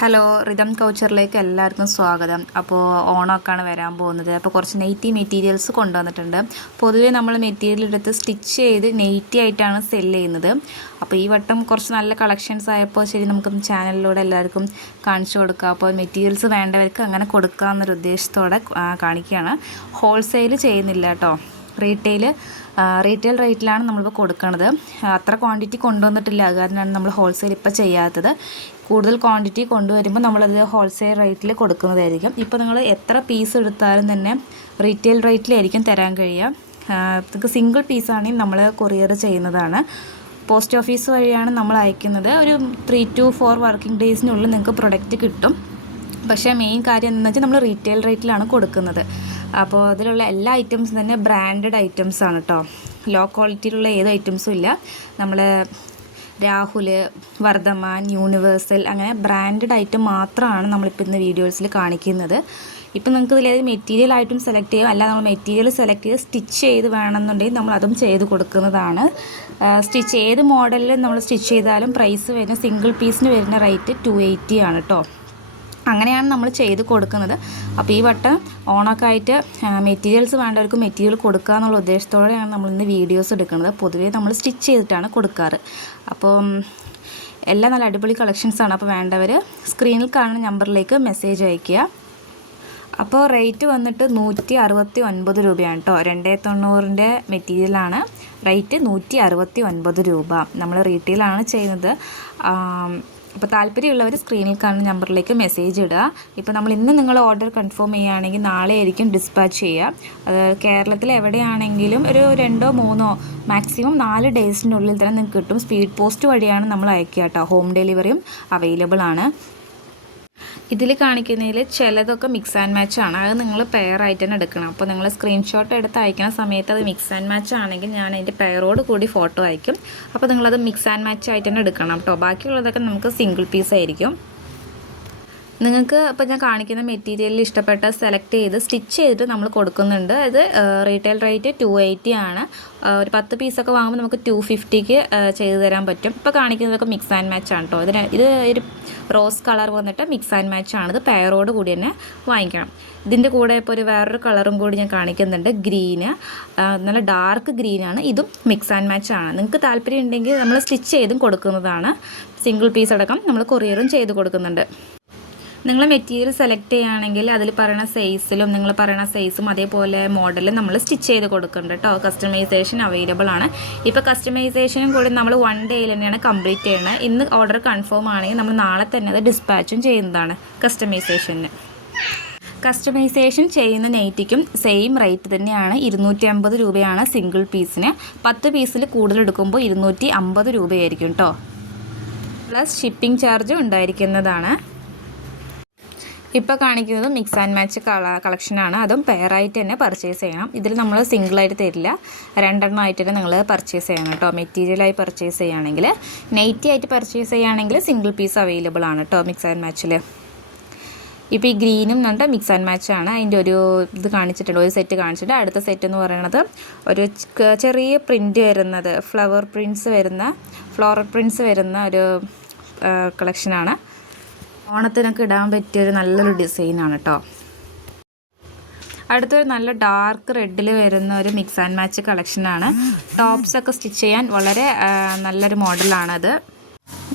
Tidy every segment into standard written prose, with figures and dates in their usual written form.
Hello rhythm കൗച്ചറിലേക്ക് എല്ലാവർക്കും സ്വാഗതം. അപ്പോൾ ഓണമൊക്കെയാണ് വരാൻ പോകുന്നത്. അപ്പോൾ കുറച്ച് നെയ്റ്റി മെറ്റീരിയൽസ് കൊണ്ടുവന്നിട്ടുണ്ട്. പൊതുവേ നമ്മൾ മെറ്റീരിയൽ എടുത്ത് സ്റ്റിച്ച് ചെയ്ത് നെയ്റ്റി ആയിട്ടാണ് സെല് ചെയ്യുന്നത്. അപ്പോൾ ഈ വട്ടം കുറച്ച് നല്ല കളക്ഷൻസ് ആയപ്പോൾ ശരി നമുക്ക് ചാനലിലൂടെ എല്ലാവർക്കും കാണിച്ചു കൊടുക്കുക. അപ്പോൾ മെറ്റീരിയൽസ് വേണ്ടവർക്ക് അങ്ങനെ കൊടുക്കാമെന്നൊരു ഉദ്ദേശത്തോടെ കാണിക്കുകയാണ്. ഹോൾസെയിൽ ചെയ്യുന്നില്ല കേട്ടോ, റീറ്റെയിൽ റേറ്റിലാണ് നമ്മളിപ്പോൾ കൊടുക്കുന്നത്. അത്ര ക്വാണ്ടിറ്റി കൊണ്ടുവന്നിട്ടില്ല, അത് കാരണമാണ് നമ്മൾ ഹോൾസെയിൽ ഇപ്പോൾ ചെയ്യാത്തത്. കൂടുതൽ ക്വാണ്ടിറ്റി കൊണ്ടുവരുമ്പോൾ നമ്മളത് ഹോൾസെയിൽ റേറ്റിൽ കൊടുക്കുന്നതായിരിക്കും. ഇപ്പോൾ നിങ്ങൾ എത്ര പീസ് എടുത്താലും തന്നെ റീറ്റെയിൽ റേറ്റിലായിരിക്കും തരാൻ കഴിയുക. നിങ്ങൾക്ക് സിംഗിൾ പീസാണെങ്കിൽ നമ്മൾ കൊറിയർ ചെയ്യുന്നതാണ്. പോസ്റ്റ് ഓഫീസ് വഴിയാണ് നമ്മൾ അയക്കുന്നത്. ഒരു 3 to 4 വർക്കിംഗ് ഡേയ്സിനുള്ളിൽ നിങ്ങൾക്ക് പ്രൊഡക്റ്റ് കിട്ടും. പക്ഷേ മെയിൻ കാര്യം എന്താണെന്ന് വെച്ചാൽ നമ്മൾ റീറ്റെയിൽ റേറ്റിലാണ് കൊടുക്കുന്നത്. അപ്പോൾ അതിലുള്ള എല്ലാ ഐറ്റംസും തന്നെ ബ്രാൻഡഡ് ഐറ്റംസ് ആണ് കേട്ടോ. ലോ ക്വാളിറ്റിയിലുള്ള ഏത് ഐറ്റംസും ഇല്ല. നമ്മൾ രാഹുൽ, വർദ്ധമാൻ, യൂണിവേഴ്സൽ അങ്ങനെ ബ്രാൻഡഡ് ഐറ്റം മാത്രമാണ് നമ്മളിപ്പോൾ ഇന്ന് വീഡിയോസിൽ കാണിക്കുന്നത്. ഇപ്പം നിങ്ങൾക്ക് ഇതിലേത് മെറ്റീരിയൽ ആയിട്ടും സെലക്ട് ചെയ്യാം, അല്ല നമ്മൾ മെറ്റീരിയൽ സെലക്ട് ചെയ്ത് സ്റ്റിച്ച് ചെയ്ത് വേണമെന്നുണ്ടെങ്കിൽ നമ്മൾ അതും ചെയ്ത് കൊടുക്കുന്നതാണ്. സ്റ്റിച്ച് ഏത് മോഡലിൽ നമ്മൾ സ്റ്റിച്ച് ചെയ്താലും പ്രൈസ് വരുന്ന സിംഗിൾ പീസിന് വരുന്ന റേറ്റ് 280 ആണ് കേട്ടോ. അങ്ങനെയാണ് നമ്മൾ ചെയ്ത് കൊടുക്കുന്നത്. അപ്പോൾ ഈ വട്ടം ഓണൊക്കെ ആയിട്ട് മെറ്റീരിയൽസ് വേണ്ടവർക്ക് മെറ്റീരിയൽ കൊടുക്കുക എന്നുള്ള ഉദ്ദേശത്തോടെയാണ് നമ്മളിന്ന് വീഡിയോസ് എടുക്കുന്നത്. പൊതുവേ നമ്മൾ സ്റ്റിച്ച് ചെയ്തിട്ടാണ് കൊടുക്കാറ്. അപ്പോൾ എല്ലാം നല്ല അടിപൊളി കളക്ഷൻസാണ്. അപ്പോൾ വേണ്ടവർ സ്ക്രീനിൽ കാണുന്ന നമ്പറിലേക്ക് മെസ്സേജ് അയയ്ക്കുക. അപ്പോൾ റേറ്റ് വന്നിട്ട് 169 രൂപയാണ് കേട്ടോ. 290 മെറ്റീരിയലാണ്. റേറ്റ് 169 രൂപ. നമ്മൾ റീറ്റെയിലാണ് ചെയ്യുന്നത്. അപ്പോൾ താല്പര്യമുള്ളവർ സ്ക്രീനിൽ കാണുന്ന നമ്പറിലേക്ക് മെസ്സേജ് ഇടുക. ഇപ്പോൾ നമ്മൾ ഇന്ന് നിങ്ങൾ ഓർഡർ കൺഫേം ചെയ്യുകയാണെങ്കിൽ നാളെ ആയിരിക്കും ഡിസ്പാച്ച് ചെയ്യുക. കേരളത്തിൽ എവിടെയാണെങ്കിലും ഒരു 2-3 മാക്സിമം 4 ഡേയ്സിനുള്ളിൽ തന്നെ നിങ്ങൾക്ക് കിട്ടും. സ്പീഡ് പോസ്റ്റ് വഴിയാണ് നമ്മൾ അയക്കുക കേട്ടോ. ഹോം ഡെലിവറിയും അവൈലബിൾ ആണ്. ഇതിൽ കാണിക്കുന്നതിൽ ചിലതൊക്കെ മിക്സ് ആൻഡ് മാച്ച് ആണ്. അത് നിങ്ങൾ പെയർ ആയിട്ട് തന്നെ എടുക്കണം. അപ്പോൾ നിങ്ങൾ സ്ക്രീൻഷോട്ട് എടുത്ത് അയക്കുന്ന സമയത്ത് അത് മിക്സ് ആൻഡ് മാച്ച് ആണെങ്കിൽ ഞാൻ അതിൻ്റെ പെയറോട് കൂടി ഫോട്ടോ അയക്കും. അപ്പോൾ നിങ്ങളത് മിക്സ് ആൻഡ് മാച്ച് ആയിട്ട് തന്നെ എടുക്കണം കേട്ടോ. ബാക്കിയുള്ളതൊക്കെ നമുക്ക് സിംഗിൾ പീസ് ആയിരിക്കും. നിങ്ങൾക്ക് ഇപ്പോൾ ഞാൻ കാണിക്കുന്ന മെറ്റീരിയലിൽ ഇഷ്ടപ്പെട്ട സെലക്ട് ചെയ്ത് സ്റ്റിച്ച് ചെയ്തിട്ട് നമ്മൾ കൊടുക്കുന്നുണ്ട്. ഇത് റീറ്റെയിൽ റേറ്റ് 280 ആണ്. ഒരു 10 പീസൊക്കെ വാങ്ങുമ്പോൾ നമുക്ക് 250ക്ക് ചെയ്ത് തരാൻ പറ്റും. ഇപ്പോൾ കാണിക്കുന്നതൊക്കെ മിക്സ് ആൻഡ് മാച്ച് ആണ് കേട്ടോ. ഇത് ഒരു റോസ് കളർ വന്നിട്ട് മിക്സ് ആൻഡ് മാച്ച് ആണ്. ഇത് പെയറോട് കൂടി തന്നെ വാങ്ങിക്കണം. ഇതിൻ്റെ കൂടെ ഇപ്പോൾ ഒരു വേറൊരു കളറും കൂടി ഞാൻ കാണിക്കുന്നുണ്ട്, ഗ്രീന്. നല്ല ഡാർക്ക് ഗ്രീനാണ്. ഇതും മിക്സ് ആൻഡ് മാച്ച് ആണ്. നിങ്ങൾക്ക് താല്പര്യം ഉണ്ടെങ്കിൽ നമ്മൾ സ്റ്റിച്ച് ചെയ്തും കൊടുക്കുന്നതാണ്. സിംഗിൾ പീസ് അടക്കം നമ്മൾ കൊറിയറും ചെയ്ത് കൊടുക്കുന്നുണ്ട്. നിങ്ങൾ മെറ്റീരിയൽ സെലക്ട് ചെയ്യുകയാണെങ്കിൽ അതിൽ പറയുന്ന സൈസിലും നിങ്ങൾ പറയുന്ന സൈസും അതേപോലെ മോഡലും നമ്മൾ സ്റ്റിച്ച് ചെയ്ത് കൊടുക്കുന്നുണ്ട് കേട്ടോ. കസ്റ്റമൈസേഷൻ അവൈലബിൾ ആണ്. ഇപ്പോൾ കസ്റ്റമൈസേഷനും കൂടി നമ്മൾ 1 ഡേയിൽ തന്നെയാണ് കംപ്ലീറ്റ് ചെയ്യുന്നത്. ഇന്ന് ഓർഡർ കൺഫേം ആണെങ്കിൽ നമ്മൾ നാളെ തന്നെ അത് ഡിസ്പാച്ചും ചെയ്യുന്നതാണ്. കസ്റ്റമൈസേഷൻ ചെയ്യുന്ന നെയ്റ്റിക്കും സെയിം റേറ്റ് തന്നെയാണ്. 250 രൂപയാണ് സിംഗിൾ പീസിന്. 10 പീസിൽ കൂടുതൽ എടുക്കുമ്പോൾ 250 രൂപയായിരിക്കും കേട്ടോ. പ്ലസ് ഷിപ്പിംഗ് ചാർജ് ഉണ്ടായിരിക്കുന്നതാണ്. ഇപ്പോൾ കാണിക്കുന്നത് മിക്സ് ആൻഡ് മാച്ച് കളക്ഷനാണ്. അതും പെയറായിട്ട് തന്നെ പർച്ചേസ് ചെയ്യണം. ഇതിൽ നമ്മൾ സിംഗിളായിട്ട് തരില്ല, 2 എണ്ണമായിട്ട് തന്നെ നിങ്ങൾ പർച്ചേസ് ചെയ്യണം കേട്ടോ. മെറ്റീരിയലായി പർച്ചേസ് ചെയ്യുകയാണെങ്കിൽ. നെയ്റ്റി ആയിട്ട് പർച്ചേസ് ചെയ്യുകയാണെങ്കിൽ സിംഗിൾ പീസ് അവൈലബിൾ ആണ് കേട്ടോ മിക്സ് ആൻഡ് മാച്ചിൽ. ഇപ്പോൾ ഈ ഗ്രീനും കണ്ട മിക്സ് ആൻഡ് മാച്ച് ആണ്. അതിൻ്റെ ഒരു ഇത് കാണിച്ചിട്ടുണ്ട്, ഒരു സെറ്റ് കാണിച്ചിട്ട് അടുത്ത സെറ്റ് എന്ന് പറയുന്നത് ഒരു ചെറിയ പ്രിൻറ്റ് വരുന്നത്, ഫ്ലോറൽ പ്രിൻറ്റ്സ് വരുന്ന ഒരു കളക്ഷനാണ്. ഓണത്തിനൊക്കെ ഇടാൻ പറ്റിയൊരു നല്ലൊരു ഡിസൈനാണ് കേട്ടോ. അടുത്തൊരു നല്ല ഡാർക്ക് റെഡിൽ വരുന്ന ഒരു മിക്സ് ആൻഡ് മാച്ച് കളക്ഷനാണ്. ടോപ്സൊക്കെ സ്റ്റിച്ച് ചെയ്യാൻ വളരെ നല്ലൊരു മോഡലാണത്.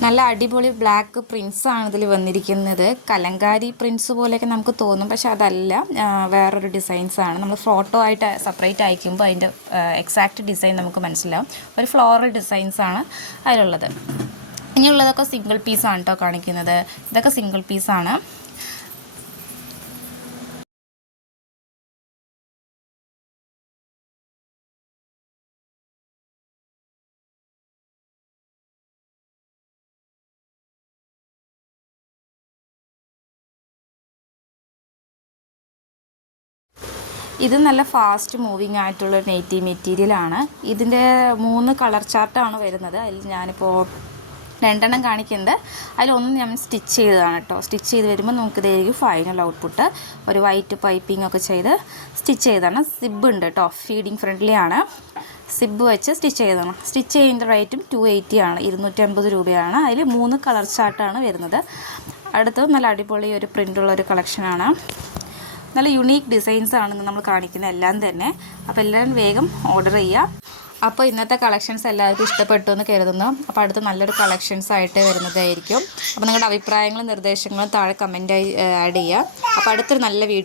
നല്ല അടിപൊളി ബ്ലാക്ക് പ്രിൻസ് ആണ് ഇതിൽ വന്നിരിക്കുന്നത്. കലങ്കാരി പ്രിൻസ് പോലെയൊക്കെ നമുക്ക് തോന്നും, പക്ഷെ അതല്ല, വേറൊരു ഡിസൈൻസാണ്. നമ്മൾ ഫോട്ടോ ആയിട്ട് സെപ്പറേറ്റ് അയക്കുമ്പോൾ അതിൻ്റെ എക്സാക്റ്റ് ഡിസൈൻ നമുക്ക് മനസ്സിലാവും. ഒരു ഫ്ലോറൽ ഡിസൈൻസാണ് അതിലുള്ളത്. ഇനിയുള്ളതൊക്കെ സിംഗിൾ പീസാണ് കേട്ടോ കാണിക്കുന്നത്. ഇതൊക്കെ സിംഗിൾ പീസാണ്. ഇത് നല്ല ഫാസ്റ്റ് മൂവിങ് ആയിട്ടുള്ള നെയ്റ്റി മെറ്റീരിയലാണ്. ഇതിൻ്റെ 3 കളർ ചാർട്ടാണ് വരുന്നത്. അതിൽ ഞാനിപ്പോൾ 2 എണ്ണം കാണിക്കുന്നുണ്ട്. അതിലൊന്ന് ഞാൻ സ്റ്റിച്ച് ചെയ്തതാണ് കേട്ടോ. സ്റ്റിച്ച് ചെയ്ത് വരുമ്പോൾ നമുക്കിതായിരിക്കും ഫൈനൽ ഔട്ട്പുട്ട്. ഒരു വൈറ്റ് പൈപ്പിംഗ് ഒക്കെ ചെയ്ത് സ്റ്റിച്ച് ചെയ്താണ്. സിബ് ഉണ്ട് കേട്ടോ, ഫീഡിങ് ഫ്രണ്ട്ലി ആണ്. സിബ് വെച്ച് സ്റ്റിച്ച് ചെയ്തതാണ്. സ്റ്റിച്ച് ചെയ്യുന്ന റേറ്റും 280 ആണ്, 250 രൂപയാണ്. അതിൽ 3 കളർ ചാർട്ടാണ് വരുന്നത്. അടുത്തത് നല്ല അടിപൊളി ഒരു പ്രിൻ്റുള്ള ഒരു കളക്ഷനാണ്. നല്ല യുണീക്ക് ഡിസൈൻസാണ് നമ്മൾ കാണിക്കുന്നത് എല്ലാം തന്നെ. അപ്പോൾ എല്ലാവരും വേഗം ഓർഡർ ചെയ്യുക. അപ്പോൾ ഇന്നത്തെ കളക്ഷൻസ് എല്ലാവർക്കും ഇഷ്ടപ്പെട്ടു എന്ന് കരുതുന്നു. അപ്പോൾ അടുത്ത നല്ലൊരു കളക്ഷൻസ് ആയിട്ട് വരുന്നതായിരിക്കും. അപ്പോൾ നിങ്ങളുടെ അഭിപ്രായങ്ങളും നിർദ്ദേശങ്ങളും താഴെ കമൻറ്റായി ആഡ് ചെയ്യുക. അപ്പോൾ അടുത്തൊരു നല്ല വീഡിയോ